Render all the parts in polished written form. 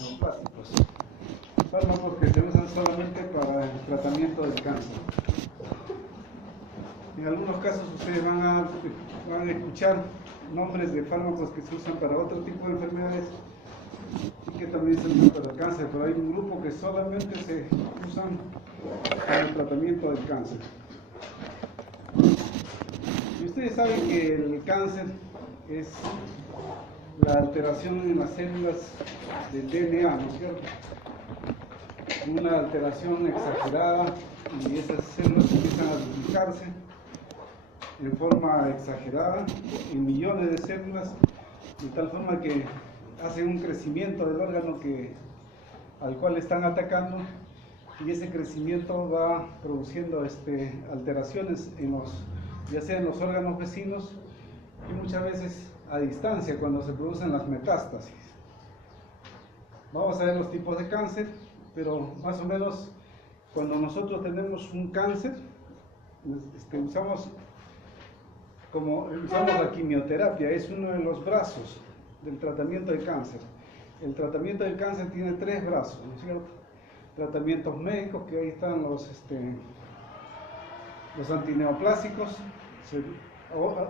neoplásticos, fármacos que se usan solamente para el tratamiento del cáncer. En algunos casos ustedes van a escuchar nombres de fármacos que se usan para otro tipo de enfermedades y que también se usan para el cáncer, pero hay un grupo que solamente se usan para el tratamiento del cáncer. Y ustedes saben que el cáncer es la alteración en las células del DNA, ¿no es cierto? Una alteración exagerada y esas células empiezan a duplicarse en forma exagerada, en millones de células, de tal forma que hacen un crecimiento del órgano al cual están atacando, y ese crecimiento va produciendo alteraciones ya sea en los órganos vecinos y muchas veces a distancia cuando se producen las metástasis. Vamos a ver los tipos de cáncer, pero más o menos cuando nosotros tenemos un cáncer, usamos la quimioterapia, es uno de los brazos del tratamiento del cáncer. El tratamiento del cáncer tiene 3 brazos, ¿no es cierto? Tratamientos médicos, que ahí están los antineoplásicos,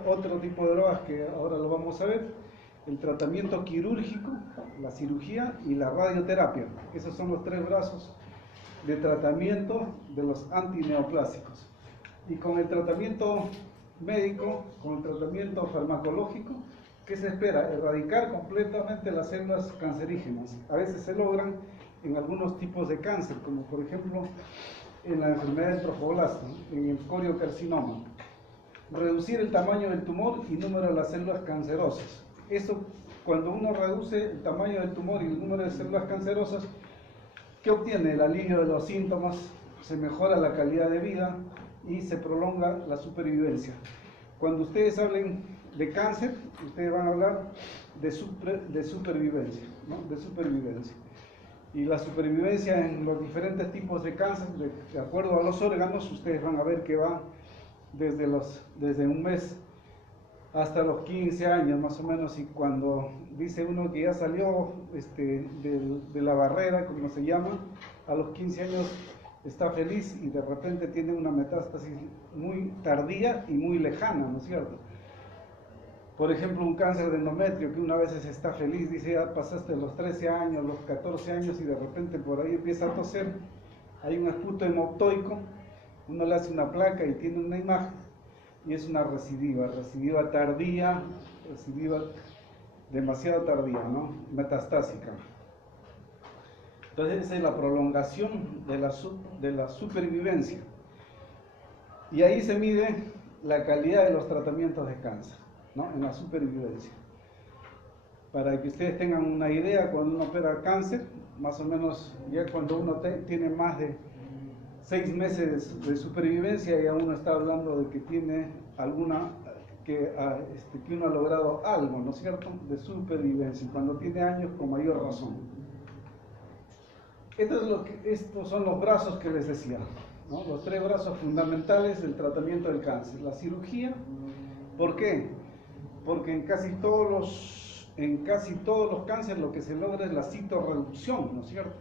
otro tipo de drogas que ahora lo vamos a ver, el tratamiento quirúrgico, la cirugía y la radioterapia. Esos son los 3 brazos de tratamiento de los antineoplásicos. Y con el tratamiento médico, con el tratamiento farmacológico, ¿qué se espera? Erradicar completamente las células cancerígenas. A veces se logran en algunos tipos de cáncer, como por ejemplo en la enfermedad del trofoblasta, en el coriocarcinoma. Reducir el tamaño del tumor y número de las células cancerosas. Eso, cuando uno reduce el tamaño del tumor y el número de células cancerosas, ¿qué obtiene? El alivio de los síntomas, se mejora la calidad de vida y se prolonga la supervivencia. Cuando ustedes hablen de cáncer, ustedes van a hablar de supervivencia, ¿no? De supervivencia. Y la supervivencia en los diferentes tipos de cáncer, de acuerdo a los órganos, ustedes van a ver que va desde un mes hasta los 15 años más o menos, y cuando dice uno que ya salió de la barrera, como se llama, a los 15 años está feliz y de repente tiene una metástasis muy tardía y muy lejana, ¿no es cierto? Por ejemplo, un cáncer de endometrio, que una vez está feliz, dice ya pasaste los 13 años, los 14 años y de repente por ahí empieza a toser, hay un esputo hemoptoico, uno le hace una placa y tiene una imagen y es una recidiva tardía, recidiva demasiado tardía, ¿no? Metastásica. Entonces esa es la prolongación de la supervivencia. Y ahí se mide la calidad de los tratamientos de cáncer, ¿no? En la supervivencia. Para que ustedes tengan una idea, cuando uno opera cáncer, más o menos ya cuando uno tiene más de 6 meses de supervivencia, ya uno está hablando de que tiene que uno ha logrado algo, ¿no es cierto?, de supervivencia. Y cuando tiene años, con mayor razón. Estos son los brazos que les decía, ¿no? Los 3 brazos fundamentales del tratamiento del cáncer. La cirugía, ¿por qué? Porque en casi todos los cánceres lo que se logra es la citorreducción, ¿no es cierto?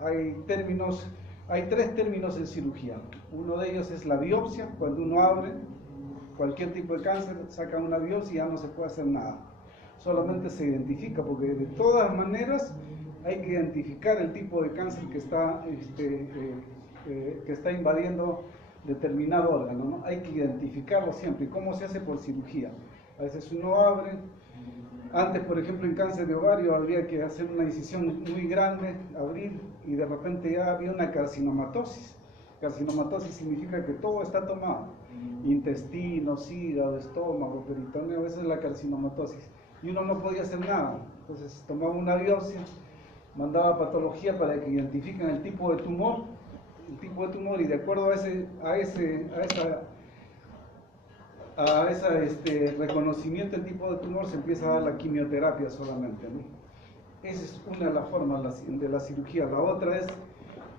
Hay 3 términos en cirugía. Uno de ellos es la biopsia, cuando uno abre cualquier tipo de cáncer, saca una biopsia y ya no se puede hacer nada. Solamente se identifica, porque de todas maneras hay que identificar el tipo de cáncer que está invadiendo determinado órgano, ¿no? Hay que identificarlo siempre. ¿Y cómo se hace? Por cirugía. A veces uno abre. Antes, por ejemplo, en cáncer de ovario habría que hacer una incisión muy grande, abrir, y de repente ya había una carcinomatosis. Carcinomatosis significa que todo está tomado. Intestinos, hígado, estómago, peritoneo, esa es la carcinomatosis. Y uno no podía hacer nada. Entonces tomaba una biopsia, mandaba a patología para que identifiquen el tipo de tumor, y de acuerdo a ese reconocimiento del tipo de tumor se empieza a dar la quimioterapia solamente, ¿no? Esa es una de las formas de la cirugía. La otra es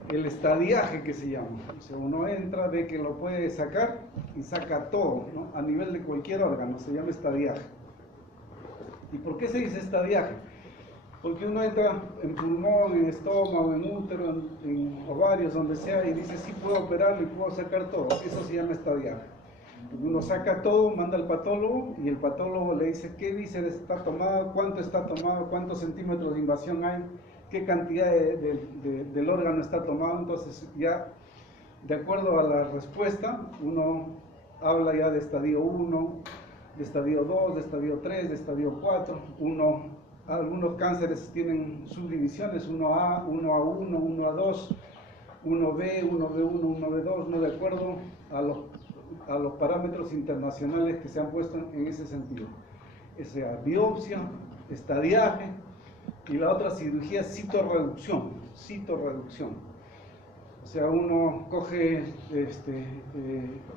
el estadiaje, que se llama. O sea, uno entra, ve que lo puede sacar y saca todo, ¿no? A nivel de cualquier órgano, se llama estadiaje. ¿Y por qué se dice estadiaje? Porque uno entra en pulmón, en estómago, en útero, en ovarios, donde sea, y dice, sí puedo operarlo y puedo sacar todo. Eso se llama estadiaje. Uno saca todo, manda al patólogo, y el patólogo le dice qué vísceras está tomado, cuántos centímetros de invasión hay, qué cantidad del órgano está tomado. Entonces ya, de acuerdo a la respuesta, uno habla ya de estadio 1, de estadio 2, de estadio 3, de estadio 4. Algunos cánceres tienen subdivisiones, 1A, 1A1, 1A2, 1B, 1B1, 1B2, no de acuerdo a los parámetros internacionales que se han puesto en ese sentido. O sea, biopsia, estadiaje, y la otra cirugía, citorreducción. O sea, uno coge,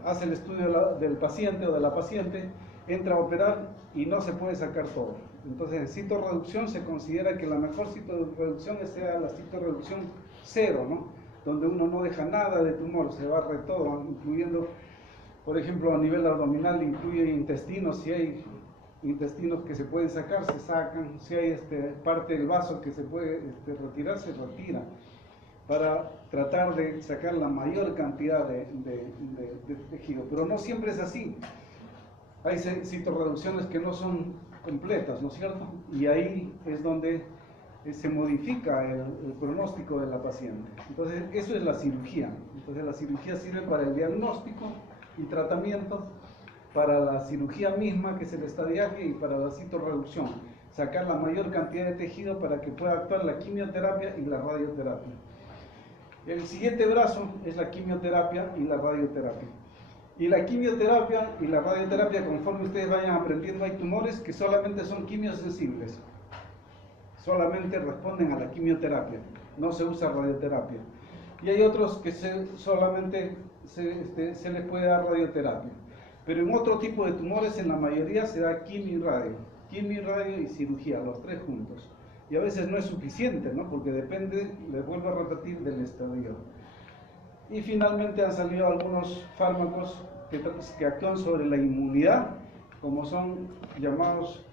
hace el estudio del paciente o de la paciente, entra a operar y no se puede sacar todo. Entonces, en citorreducción se considera que la mejor citorreducción sea la citorreducción 0, ¿no? Donde uno no deja nada de tumor, se barre todo, incluyendo, por ejemplo, a nivel abdominal, incluye intestinos. Si hay intestinos que se pueden sacar, se sacan. Si hay parte del vaso que se puede retirar, se retira, para tratar de sacar la mayor cantidad de tejido. Pero no siempre es así. Hay citorreducciones que no son completas, ¿no es cierto? Y ahí es donde se modifica el pronóstico de la paciente. Entonces, eso es la cirugía. Entonces, la cirugía sirve para el diagnóstico y tratamiento, para la cirugía misma, que es el estadiaje, y para la citorreducción, sacar la mayor cantidad de tejido para que pueda actuar la quimioterapia y la radioterapia. El siguiente brazo es la quimioterapia y la radioterapia. Y la quimioterapia y la radioterapia, conforme ustedes vayan aprendiendo, hay tumores que solamente son quimiosensibles. Solamente responden a la quimioterapia, no se usa radioterapia. Y hay otros que solamente se les puede dar radioterapia. Pero en otro tipo de tumores, en la mayoría, se da quimio y radio y cirugía, los tres juntos. Y a veces no es suficiente, ¿no? Porque depende, les vuelvo a repetir, del estadio. Y finalmente han salido algunos fármacos que actúan sobre la inmunidad, como son llamados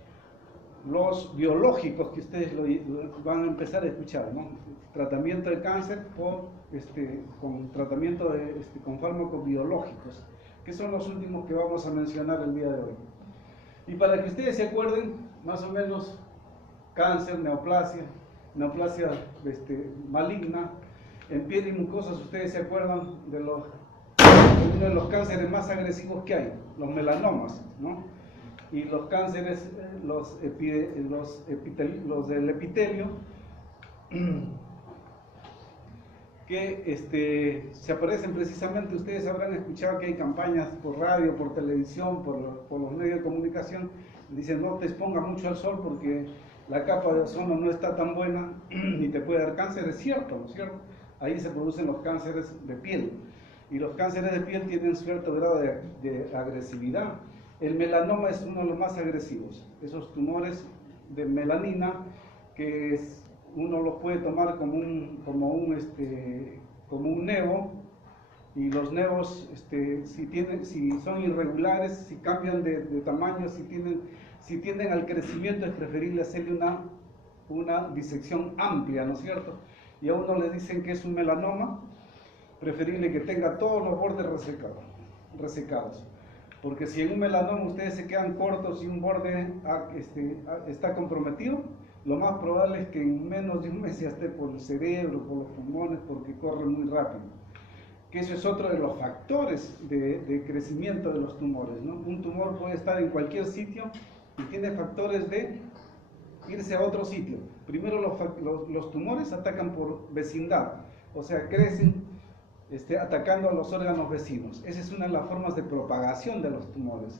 los biológicos, que ustedes van a empezar a escuchar, ¿no? Tratamiento de cáncer con tratamiento con fármacos biológicos, que son los últimos que vamos a mencionar el día de hoy. Y para que ustedes se acuerden, más o menos, cáncer, neoplasia maligna, en piel y mucosas, ustedes se acuerdan de uno de los cánceres más agresivos que hay, los melanomas, ¿no? Y los cánceres, los del epitelio, que se aparecen precisamente. Ustedes habrán escuchado que hay campañas por radio, por televisión, por los medios de comunicación, dicen no te expongas mucho al sol porque la capa de ozono no está tan buena y te puede dar cáncer. Es cierto, ¿no es cierto? Ahí se producen los cánceres de piel, y los cánceres de piel tienen cierto grado de agresividad. El melanoma es uno de los más agresivos, esos tumores de melanina que uno los puede tomar como un nevo, y los nevos, si son irregulares, si cambian de tamaño, si tienden al crecimiento, es preferible hacerle una disección amplia, ¿no es cierto? Y a uno le dicen que es un melanoma, preferible que tenga todos los bordes resecados. Porque si en un melanoma ustedes se quedan cortos y un borde está comprometido, lo más probable es que en menos de un mes ya esté por el cerebro, por los pulmones, porque corre muy rápido. Que eso es otro de los factores de crecimiento de los tumores, ¿no? Un tumor puede estar en cualquier sitio y tiene factores de irse a otro sitio. Primero los tumores atacan por vecindad, o sea, crecen atacando a los órganos vecinos. Esa es una de las formas de propagación de los tumores.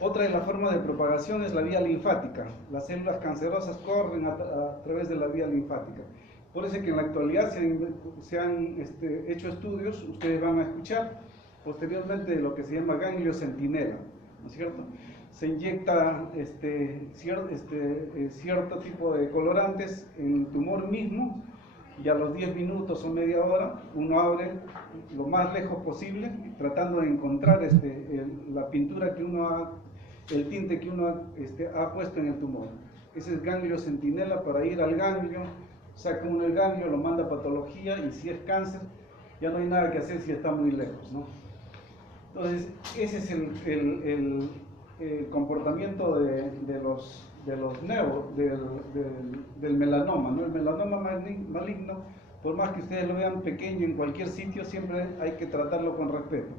Otra de las formas de propagación es la vía linfática. Las células cancerosas corren a través de la vía linfática. Por eso es que en la actualidad se han hecho estudios, ustedes van a escuchar posteriormente, de lo que se llama ganglio centinela, ¿no es cierto? Se inyecta cierto tipo de colorantes en el tumor mismo, y a los 10 minutos o media hora uno abre lo más lejos posible, tratando de encontrar la pintura que el tinte que uno ha puesto en el tumor. ese es ganglio centinela para ir al ganglio, saca uno el ganglio, lo manda a patología y si es cáncer, ya no hay nada que hacer si está muy lejos, ¿no? Entonces, ese es el comportamiento de los del melanoma, ¿no? El melanoma maligno, por más que ustedes lo vean pequeño en cualquier sitio, siempre hay que tratarlo con respeto.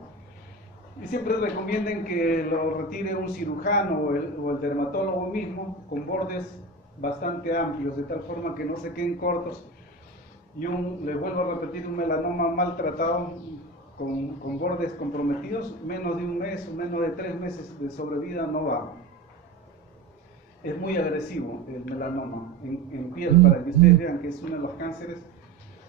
Y siempre recomienden que lo retire un cirujano o el dermatólogo mismo con bordes bastante amplios, de tal forma que no se queden cortos. Y les vuelvo a repetir, un melanoma maltratado con bordes comprometidos, menos de un mes o menos de 3 meses de sobrevida no va. Es muy agresivo el melanoma en piel, para que ustedes vean que es uno de los cánceres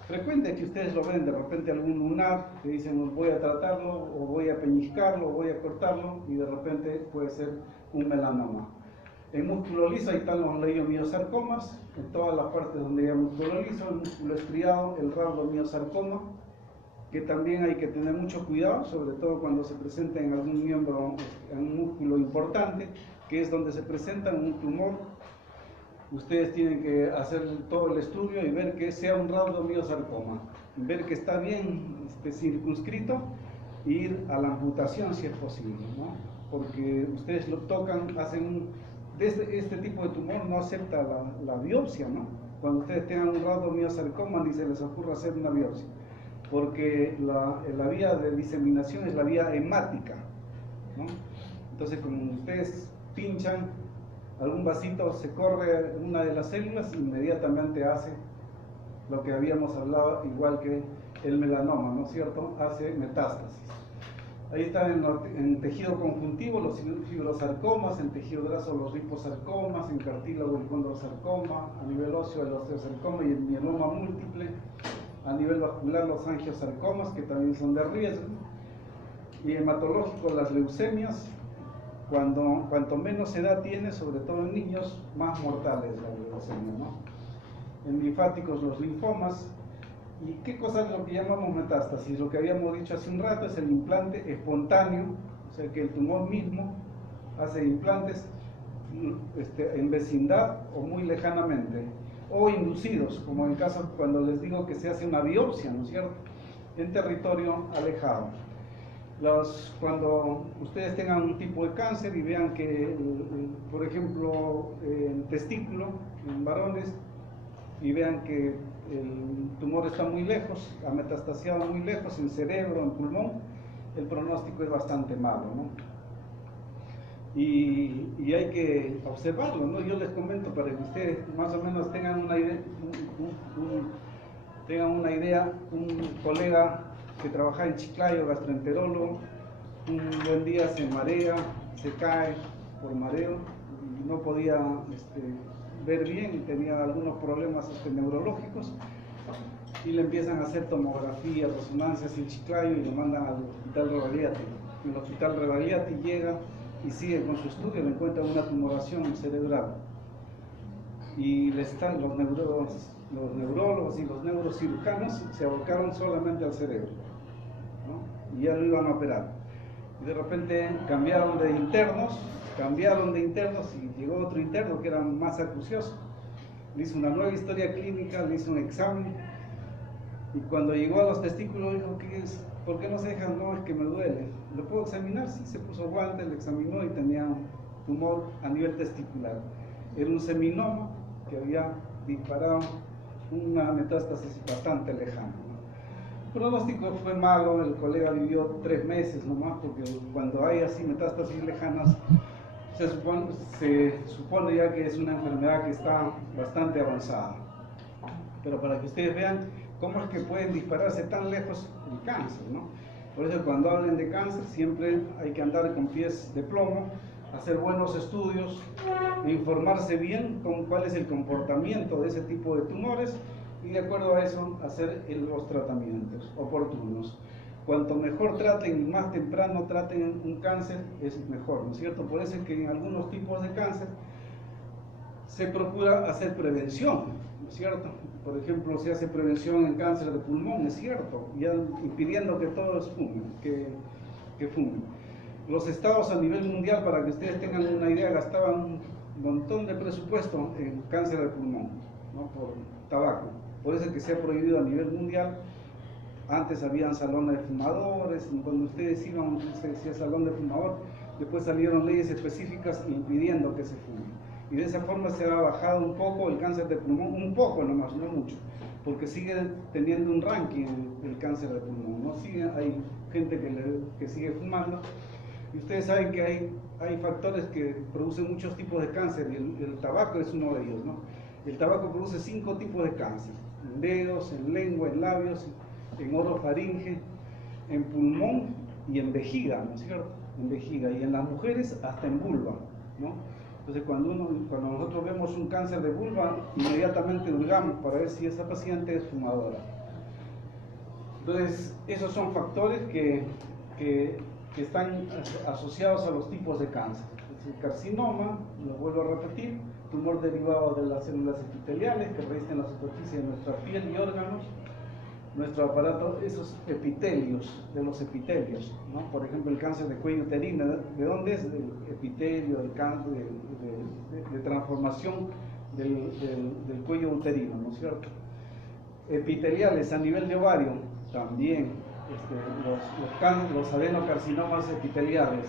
frecuentes que ustedes lo ven. De repente algún lunar que dicen voy a tratarlo, o voy a peñiscarlo, o voy a cortarlo, y de repente puede ser un melanoma. En músculo liso ahí están los leiomiosarcomas, en todas las partes donde hay músculo liso, el músculo estriado, el rhabdomiosarcoma, que también hay que tener mucho cuidado, sobre todo cuando se presenta en algún miembro, en un músculo importante, que es donde se presenta un tumor. Ustedes tienen que hacer todo el estudio y ver que sea un rhabdomiosarcoma, ver que está bien circunscrito e ir a la amputación si es posible, ¿no? Porque ustedes lo tocan, este tipo de tumor no acepta la biopsia, ¿no? Cuando ustedes tengan un rhabdomiosarcoma ni se les ocurra hacer una biopsia, porque la vía de diseminación es la vía hemática, ¿no? Entonces, como ustedes pinchan algún vasito, se corre una de las células, inmediatamente hace lo que habíamos hablado, igual que el melanoma, ¿no es cierto? Hace metástasis. Ahí están en tejido conjuntivo los fibrosarcomas, en tejido graso los liposarcomas, en cartílago el condrosarcoma, a nivel óseo el osteosarcoma y el mieloma múltiple, a nivel vascular los angiosarcomas, que también son de riesgo, y hematológico las leucemias. Cuanto menos edad tiene, sobre todo en niños, más mortales la leucemia, ¿no? En linfáticos los linfomas. ¿Y qué cosa es lo que llamamos metástasis? Lo que habíamos dicho hace un rato es el implante espontáneo, o sea que el tumor mismo hace implantes en vecindad o muy lejanamente, o inducidos, como en caso cuando les digo que se hace una biopsia, ¿no es cierto?, en territorio alejado. Cuando ustedes tengan un tipo de cáncer y vean que, por ejemplo, el testículo en varones, y vean que el tumor está muy lejos, ha metastasiado muy lejos en cerebro, en pulmón, el pronóstico es bastante malo, ¿no? Y hay que observarlo, ¿no? Yo les comento para que ustedes más o menos tengan una idea, un colega que trabaja en Chiclayo, gastroenterólogo, un buen día se marea, se cae por mareo y no podía ver bien y tenía algunos problemas neurológicos, y le empiezan a hacer tomografía, resonancias en Chiclayo y lo mandan al hospital Rebagliati. En el hospital Rebagliati llega y sigue con su estudio, le encuentran una tumoración cerebral y los neurólogos y los neurocirujanos se abocaron solamente al cerebro, ¿no? Y ya lo iban a operar, y de repente cambiaron de internos y llegó otro interno que era más acucioso, le hizo una nueva historia clínica, le hizo un examen, y cuando llegó a los testículos dijo, ¿por qué no se dejan? No, es que me duele. ¿Lo puedo examinar? Sí, se puso guante, le examinó y tenía un tumor a nivel testicular. Era un seminoma que había disparado una metástasis bastante lejana. El pronóstico fue malo, el colega vivió 3 meses nomás, porque cuando hay así metástasis lejanas, se supone ya que es una enfermedad que está bastante avanzada. Pero para que ustedes vean cómo es que pueden dispararse tan lejos el cáncer, ¿no? Por eso cuando hablen de cáncer siempre hay que andar con pies de plomo, hacer buenos estudios, informarse bien con cuál es el comportamiento de ese tipo de tumores y de acuerdo a eso hacer los tratamientos oportunos. Cuanto mejor traten y más temprano traten un cáncer, es mejor, ¿no es cierto? Por eso es que en algunos tipos de cáncer se procura hacer prevención, ¿no es cierto? Por ejemplo, se hace prevención en cáncer de pulmón, es cierto, ya impidiendo que todos fumen, que fumen. Los estados a nivel mundial, para que ustedes tengan una idea, gastaban montón de presupuesto en cáncer de pulmón, ¿no? Por tabaco. Por eso es que se ha prohibido a nivel mundial. Antes habían salones de fumadores, cuando ustedes iban, se decía salón de fumador, después salieron leyes específicas impidiendo que se fume. Y de esa forma se ha bajado un poco el cáncer de pulmón, un poco nomás, no mucho, porque sigue teniendo un ranking el cáncer de pulmón, ¿no? Hay gente que sigue fumando, y ustedes saben que hay factores que producen muchos tipos de cáncer, y el tabaco es uno de ellos, ¿no? El tabaco produce 5 tipos de cáncer, en dedos, en lengua, en labios, en orofaringe, en pulmón y en vejiga, ¿no es cierto? En vejiga, y en las mujeres hasta en vulva, ¿no? Entonces cuando nosotros vemos un cáncer de vulva, inmediatamente hurgamos para ver si esa paciente es fumadora. Entonces esos son factores que están asociados a los tipos de cáncer. El carcinoma, lo vuelvo a repetir, tumor derivado de las células epiteliales que revisten la superficie de nuestra piel y órganos, nuestro aparato, esos epitelios, de los epitelios, ¿no? Por ejemplo, el cáncer de cuello uterino, ¿de dónde es? Del epitelio, del cáncer, de transformación del cuello uterino, ¿no es cierto? Epiteliales a nivel de ovario, también, los adenocarcinomas epiteliales,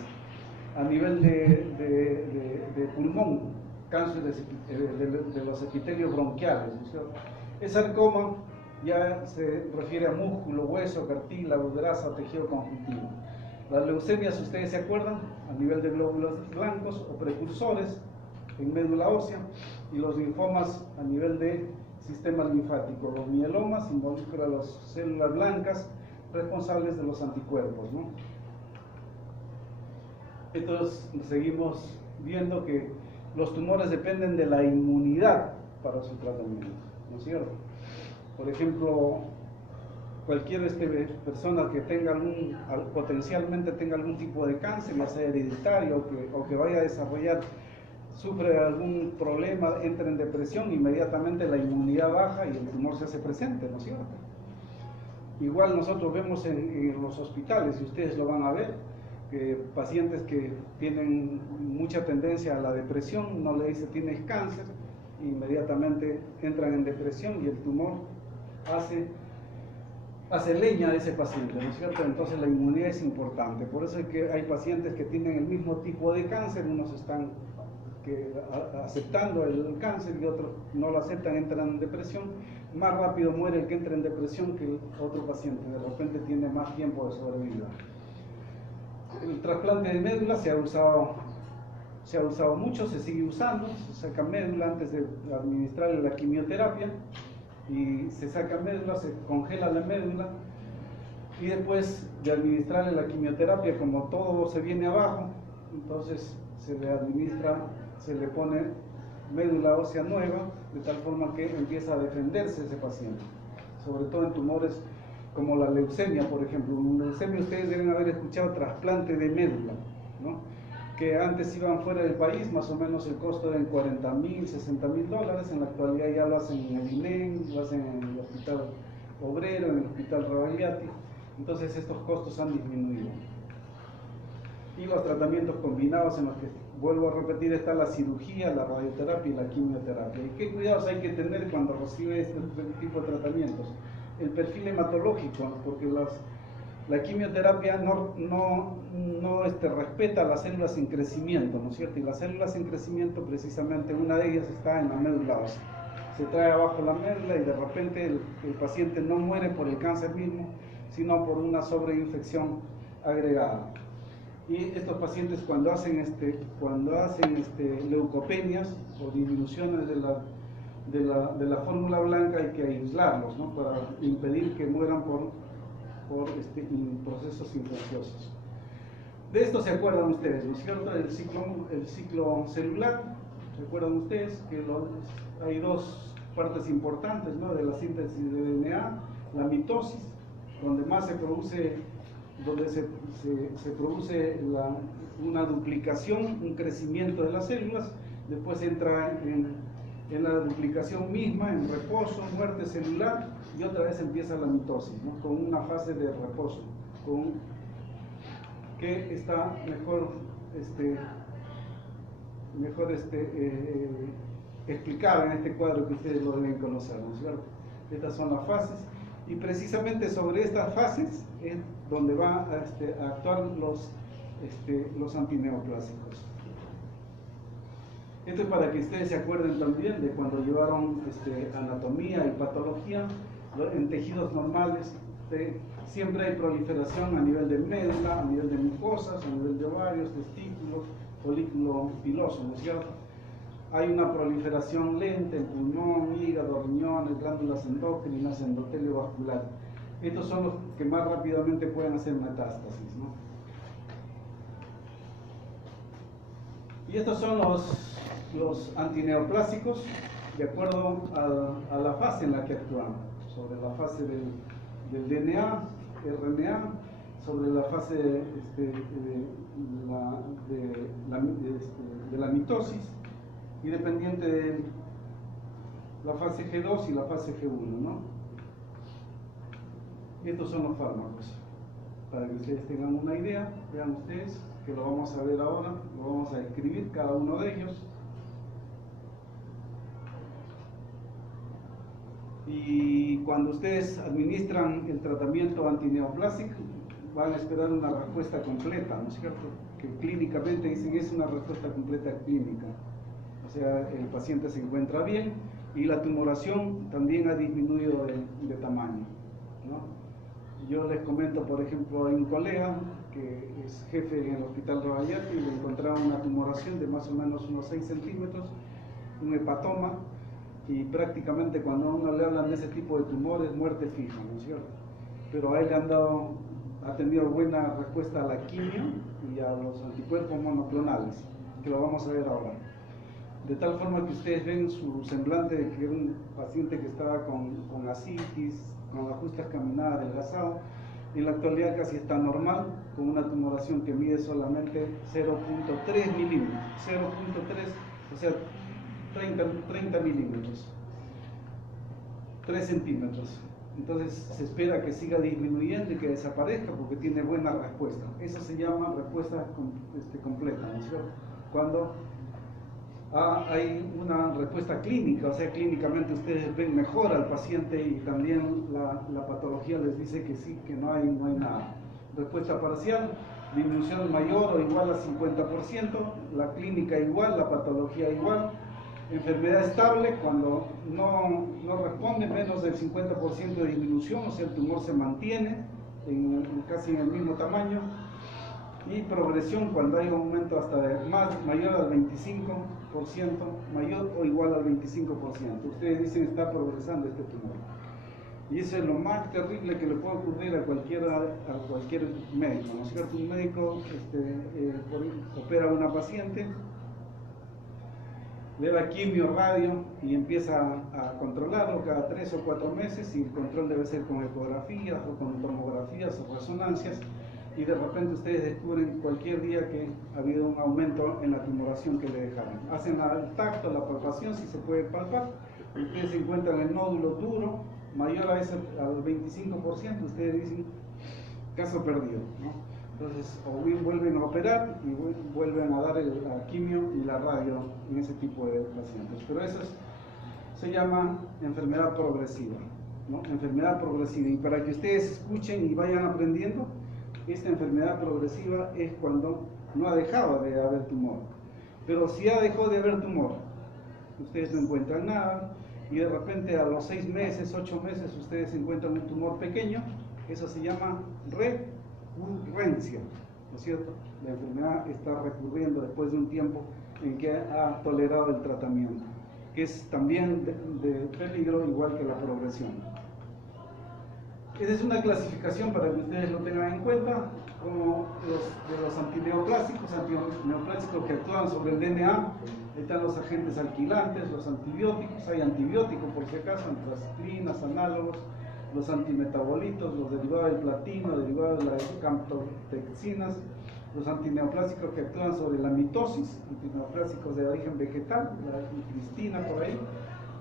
a nivel de pulmón, cáncer de los epitelios bronquiales, ¿no es cierto? El sarcoma ya se refiere a músculo, hueso, cartílago, grasa, tejido conjuntivo. Las leucemias, ustedes se acuerdan, a nivel de glóbulos blancos o precursores en médula ósea, y los linfomas a nivel de sistema linfático. Los mielomas involucran las células blancas responsables de los anticuerpos, ¿no? Entonces seguimos viendo que los tumores dependen de la inmunidad para su tratamiento, ¿no es cierto? Por ejemplo, cualquier persona que potencialmente tenga algún tipo de cáncer, ya sea hereditario o que vaya a desarrollar, sufre algún problema, entra en depresión, inmediatamente la inmunidad baja y el tumor se hace presente, ¿no es cierto? Igual nosotros vemos en los hospitales, y ustedes lo van a ver, que pacientes que tienen mucha tendencia a la depresión, no le dice tienes cáncer, inmediatamente entran en depresión y el tumor hace leña de ese paciente, ¿no es cierto? Entonces la inmunidad es importante. Por eso es que hay pacientes que tienen el mismo tipo de cáncer, unos están aceptando el cáncer y otros no lo aceptan, entran en depresión. Más rápido muere el que entra en depresión que el otro paciente, de repente tiene más tiempo de sobrevida. El trasplante de médula se ha usado mucho, se sigue usando, se saca médula antes de administrarle la quimioterapia, y se saca médula, se congela la médula, y después de administrarle la quimioterapia, como todo se viene abajo, entonces se le administra, se le pone médula ósea nueva, de tal forma que empieza a defenderse ese paciente, sobre todo en tumores como la leucemia, por ejemplo. En leucemia ustedes deben haber escuchado trasplante de médula, ¿no? Que antes iban fuera del país, más o menos el costo era en $40.000, $60.000, en la actualidad ya lo hacen en el INEM, lo hacen en el Hospital Obrero, en el Hospital Rabagliati, entonces estos costos han disminuido. Y los tratamientos combinados, en los que, vuelvo a repetir, está la cirugía, la radioterapia y la quimioterapia. ¿Y qué cuidados hay que tener cuando recibe este tipo de tratamientos? El perfil hematológico, porque la quimioterapia no respeta las células en crecimiento, ¿no es cierto? Y las células en crecimiento, precisamente una de ellas está en la médula ósea. Se trae abajo la médula y de repente el paciente no muere por el cáncer mismo, sino por una sobreinfección agregada. Y estos pacientes cuando hacen leucopenias o disminuciones de la fórmula blanca, hay que aislarlos, ¿no? Para impedir que mueran por procesos infecciosos. De esto se acuerdan ustedes, ¿no es cierto? El ciclo celular, ¿se acuerdan ustedes? Que hay dos partes importantes, ¿no? De la síntesis de DNA, la mitosis, donde más se produce, una duplicación, un crecimiento de las células, después entra en la duplicación misma, en reposo, muerte celular, y otra vez empieza la mitosis, ¿no? Con una fase de reposo, que está mejor explicado en este cuadro que ustedes lo deben conocer, ¿no es cierto? Estas son las fases, y precisamente sobre estas fases es donde van a actuar los antineoplásicos. Esto es para que ustedes se acuerden también de cuando llevaron anatomía y patología en tejidos normales. Siempre hay proliferación a nivel de médula, a nivel de mucosas, a nivel de ovarios, testículos, folículo piloso, ¿no es cierto? Hay una proliferación lenta en pulmón, hígado, riñones, glándulas endocrinas, endotelio vascular. Estos son los que más rápidamente pueden hacer metástasis, ¿no? Y estos son los antineoplásicos de acuerdo a la fase en la que actúan, sobre la fase del DNA, RNA, sobre la fase de la mitosis, y dependiente de la fase G2 y la fase G1, ¿no? Estos son los fármacos, para que ustedes tengan una idea. Vean ustedes que lo vamos a ver ahora, lo vamos a escribir cada uno de ellos. Y cuando ustedes administran el tratamiento antineoplásico, van a esperar una respuesta completa, ¿no es cierto? Que clínicamente dicen es una respuesta completa clínica. O sea, el paciente se encuentra bien y la tumoración también ha disminuido de tamaño, ¿no? Yo les comento, por ejemplo, hay un colega que es jefe en el hospital Robayati y le encontraron una tumoración de más o menos unos 6 centímetros, un hepatoma, y prácticamente cuando a uno le hablan de ese tipo de tumores, muerte fija, ¿no es cierto? Pero a él le ha tenido buena respuesta a la quimio y a los anticuerpos monoclonales, que lo vamos a ver ahora. De tal forma que ustedes ven su semblante de que era un paciente que estaba con ascitis, con ajustes caminada, adelgazado. En la actualidad casi está normal, con una tumoración que mide solamente 0.3 milímetros, 0.3, o sea, 30 milímetros, 3 centímetros. Entonces se espera que siga disminuyendo y que desaparezca porque tiene buena respuesta. Eso se llama respuesta completa, ¿no es cierto? Cuando hay una respuesta clínica, o sea, clínicamente ustedes ven mejor al paciente y también la patología les dice que sí, que no hay nada. Respuesta parcial, disminución mayor o igual a 50%, la clínica igual, la patología igual. Enfermedad estable, cuando no responde, menos del 50% de disminución, o sea, el tumor se mantiene casi en el mismo tamaño. Y progresión, cuando hay un aumento hasta mayor al 25%, mayor o igual al 25%. Ustedes dicen está progresando este tumor. Y eso es lo más terrible que le puede ocurrir a cualquier médico, ¿no es cierto? Un médico opera a una paciente, le da quimio, radio y empieza a controlarlo cada 3 o 4 meses, y el control debe ser con ecografías o con tomografías o resonancias, y de repente ustedes descubren cualquier día que ha habido un aumento en la tumoración que le dejaron. Hacen el tacto, la palpación, si se puede palpar, ustedes encuentran el nódulo duro, mayor al 25%, ustedes dicen, caso perdido, ¿no? Entonces, o bien vuelven a operar y vuelven a dar la quimio y la radio en ese tipo de pacientes. Pero eso se llama enfermedad progresiva, ¿no? Enfermedad progresiva. Y para que ustedes escuchen y vayan aprendiendo, esta enfermedad progresiva es cuando no ha dejado de haber tumor. Pero si ya dejó de haber tumor, ustedes no encuentran nada, y de repente a los 6 meses, 8 meses, ustedes encuentran un tumor pequeño, eso se llama recurrencia, ¿no es cierto? La enfermedad está recurriendo después de un tiempo en que ha tolerado el tratamiento, que es también de peligro, igual que la progresión. Esa es una clasificación para que ustedes lo tengan en cuenta, como los antineoplásicos que actúan sobre el DNA. Están los agentes alquilantes, los antibióticos, hay antibióticos por si acaso, antraciclinas, análogos, los antimetabolitos, los derivados del platino, derivados de las camptotexinas, los antineoplásicos que actúan sobre la mitosis, antineoplásicos de origen vegetal, la cristina por ahí,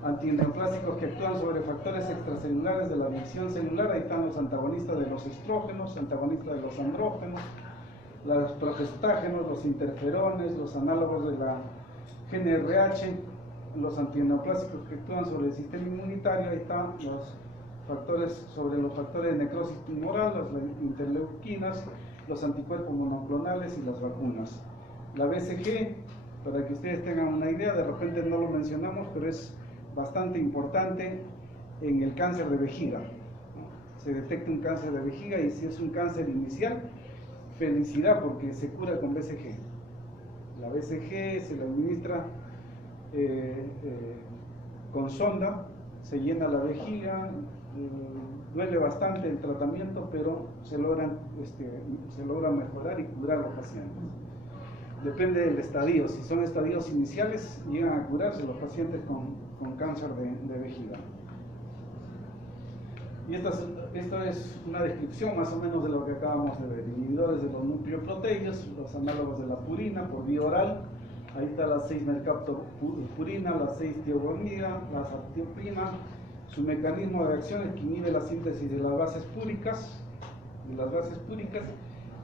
antineoplásicos que actúan sobre factores extracelulares de la división celular. Ahí están los antagonistas de los estrógenos, antagonistas de los andrógenos, los progestágenos, los interferones, los análogos de la GNRH, los antineoplásicos que actúan sobre el sistema inmunitario, ahí están los factores de necrosis tumoral, las interleuquinas, los anticuerpos monoclonales y las vacunas. La BCG, para que ustedes tengan una idea, de repente no lo mencionamos, pero es bastante importante en el cáncer de vejiga. Se detecta un cáncer de vejiga y si es un cáncer inicial, felicidad porque se cura con BCG. La BCG se la administra con sonda, se llena la vejiga, duele bastante el tratamiento, pero se logra mejorar y curar a los pacientes. Depende del estadio, si son estadios iniciales, llegan a curarse los pacientes con cáncer de vejiga. Y esto es una descripción más o menos de lo que acabamos de ver. Inhibidores de los nucleoproteicos, los análogos de la purina por vía oral. Ahí está la 6-mercaptopurina, la 6-tiobromida, la sartioprina. Su mecanismo de acción es que inhibe la síntesis de las bases púricas.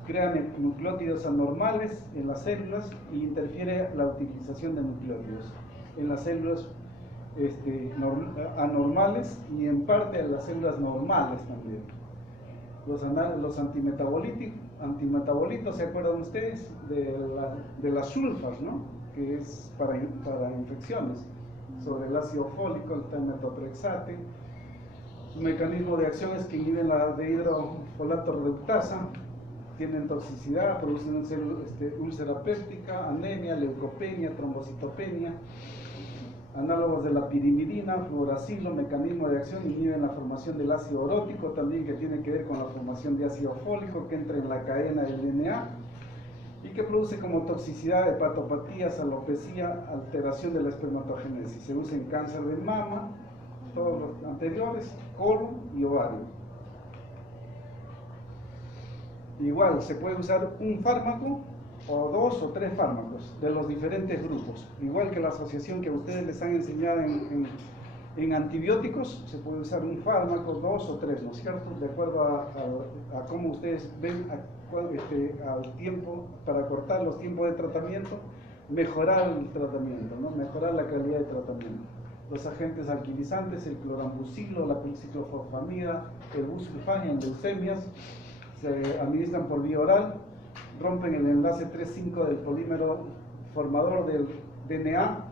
Crean nucleótidos anormales en las células y interfiere la utilización de nucleótidos en las células anormales y en parte en las células normales también. Los antimetabolitos, ¿se acuerdan ustedes? De las sulfas, ¿no? Que es para infecciones, sobre el ácido fólico, el metotrexate. Su mecanismo de acción es que inhiben la dehidrofolato reductasa, tienen toxicidad, producen úlcera péptica, anemia, leucopenia, trombocitopenia. Análogos de la pirimidina, fluoracilo, mecanismo de acción, inhiben la formación del ácido orótico, también que tiene que ver con la formación de ácido fólico que entra en la cadena del DNA y que produce como toxicidad hepatopatías, alopecia, alteración de la espermatogénesis. Se usa en cáncer de mama, todos los anteriores, colon y ovario. Igual, se puede usar un fármaco o 2 o 3 fármacos de los diferentes grupos. Igual que la asociación que ustedes les han enseñado en antibióticos, se puede usar un fármaco, 2 o 3, ¿no es cierto? De acuerdo a cómo ustedes ven al tiempo, para cortar los tiempos de tratamiento, mejorar el tratamiento, ¿no? Mejorar la calidad de tratamiento. Los agentes alquilizantes, el clorambucilo, la ciclofosfamida, el busulfán en leucemias, se administran por vía oral, rompen el enlace 3,5 del polímero formador del DNA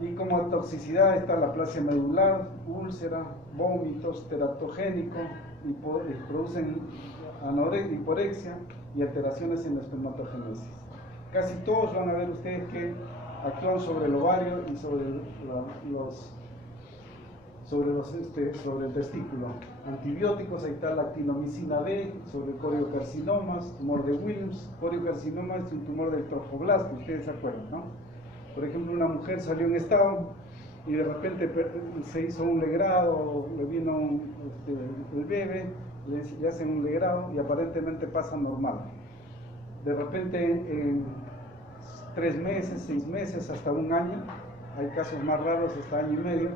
y como toxicidad está la aplasia medular, úlcera, vómitos, teratogénico y producen hiporexia y alteraciones en la espermatogénesis. Casi todos van a ver ustedes que actúan sobre el ovario y sobre el testículo. Antibióticos, ahí está la actinomicina B, sobre coriocarcinomas, tumor de Wilms. Coriocarcinoma es un tumor del trofoblasto, ustedes se acuerdan, ¿no? Por ejemplo, una mujer salió en estado y de repente se hizo un legrado, le vino el bebé, le hacen un legrado y aparentemente pasa normal. De repente en 3 meses, 6 meses, hasta 1 año, hay casos más raros hasta año y medio,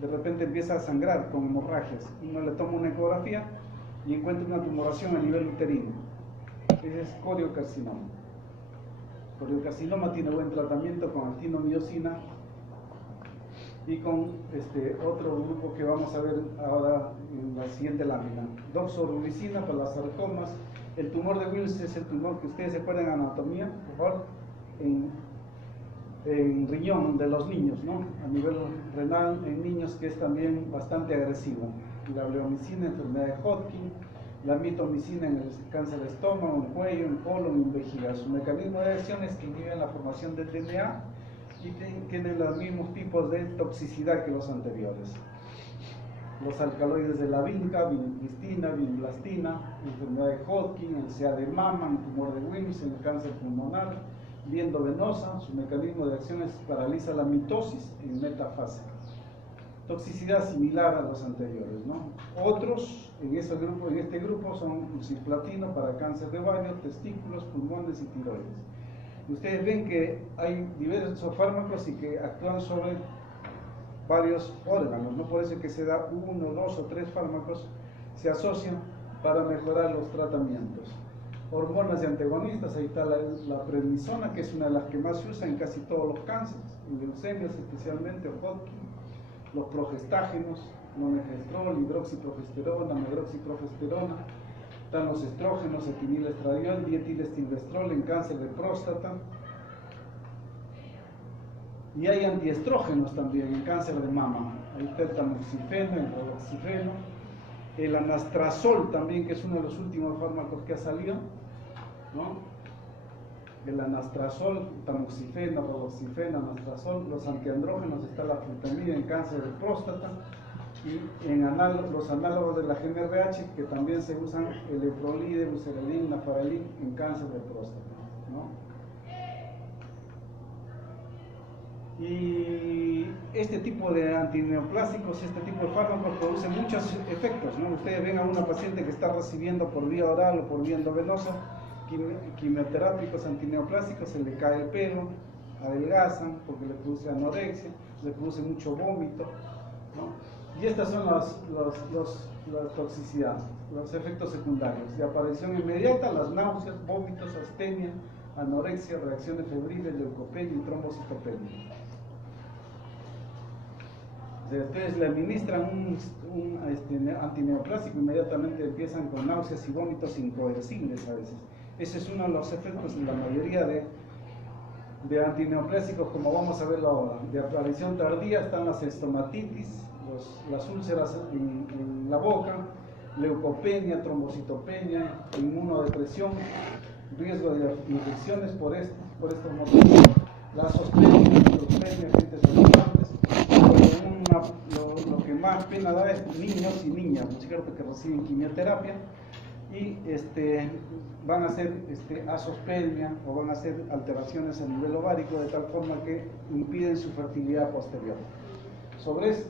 de repente empieza a sangrar con hemorragias. Uno le toma una ecografía y encuentra una tumoración a nivel uterino. Ese es coriocarcinoma. Coriocarcinoma tiene buen tratamiento con actinomiosina y con otro grupo que vamos a ver ahora en la siguiente lámina. Doxorubicina para las sarcomas. El tumor de Wilms es el tumor que ustedes se acuerdan en anatomía, por favor, en riñón de los niños, ¿no? A nivel renal en niños, que es también bastante agresivo. La bleomicina, enfermedad de Hodgkin, la mitomicina en el cáncer de estómago, en cuello, en colon, en vejiga. Su mecanismo de acción es que inhiben la formación del DNA y tienen los mismos tipos de toxicidad que los anteriores. Los alcaloides de la vinca, vincristina, vinblastina, enfermedad de Hodgkin, el CA de mama, el tumor de Wilms, en el cáncer pulmonar, viendo venosa. Su mecanismo de acción es paraliza la mitosis en metafase. Toxicidad similar a los anteriores, ¿no? Otros en este grupo son cisplatino para cáncer de ovario, testículos, pulmones y tiroides. Ustedes ven que hay diversos fármacos y que actúan sobre varios órganos, no puede ser que se da 1, 2 o 3 fármacos, se asocian para mejorar los tratamientos. hormonas y antagonistas. Ahí está la prednisona, que es una de las que más se usa en casi todos los cánceres, en leucemias especialmente, o Hodgkin. Los progestágenos, monogestrol, hidroxiprogesterona, medroxiprogesterona. Están los estrógenos, etinilestradiol, dietilestilbestrol en cáncer de próstata. Y hay antiestrógenos también en cáncer de mama. Ahí está el tamoxifeno, el roloxifeno, el anastrozol también, que es uno de los últimos fármacos que ha salido, ¿no? El anastrozol, tamoxifeno, roloxifeno, anastrozol. Los antiandrógenos, está la flutamida en cáncer de próstata. Y en los análogos de la GnRH, que también se usan, el eprolide, buserelin, nafarelin en cáncer de próstata, ¿no? Y este tipo de antineoplásicos, este tipo de fármacos producen muchos efectos, ¿no? Ustedes ven a una paciente que está recibiendo por vía oral o por vía endovenosa quimioterápicos antineoplásicos, se le cae el pelo, adelgazan porque le produce anorexia, le produce mucho vómito, ¿no? Y estas son las toxicidades, los efectos secundarios. De aparición inmediata, las náuseas, vómitos, astenia, anorexia, reacciones febriles, leucopenia y trombocitopenia. O sea, ustedes le administran un antineoplásico, inmediatamente empiezan con náuseas y vómitos incoercibles a veces. Ese es uno de los efectos en la mayoría de antineoplásicos, como vamos a verlo ahora. De aparición tardía están las estomatitis, las úlceras en la boca, leucopenia, trombocitopenia, inmunodepresión, riesgo de infecciones por estos motivos, la azospenia, neutropenia, agentes oxidantes. Lo que más pena da es niños y niñas, ¿no es cierto?, que reciben quimioterapia y van a hacer azospenia o van a hacer alteraciones a nivel ovárico de tal forma que impiden su fertilidad posterior. Sobre esto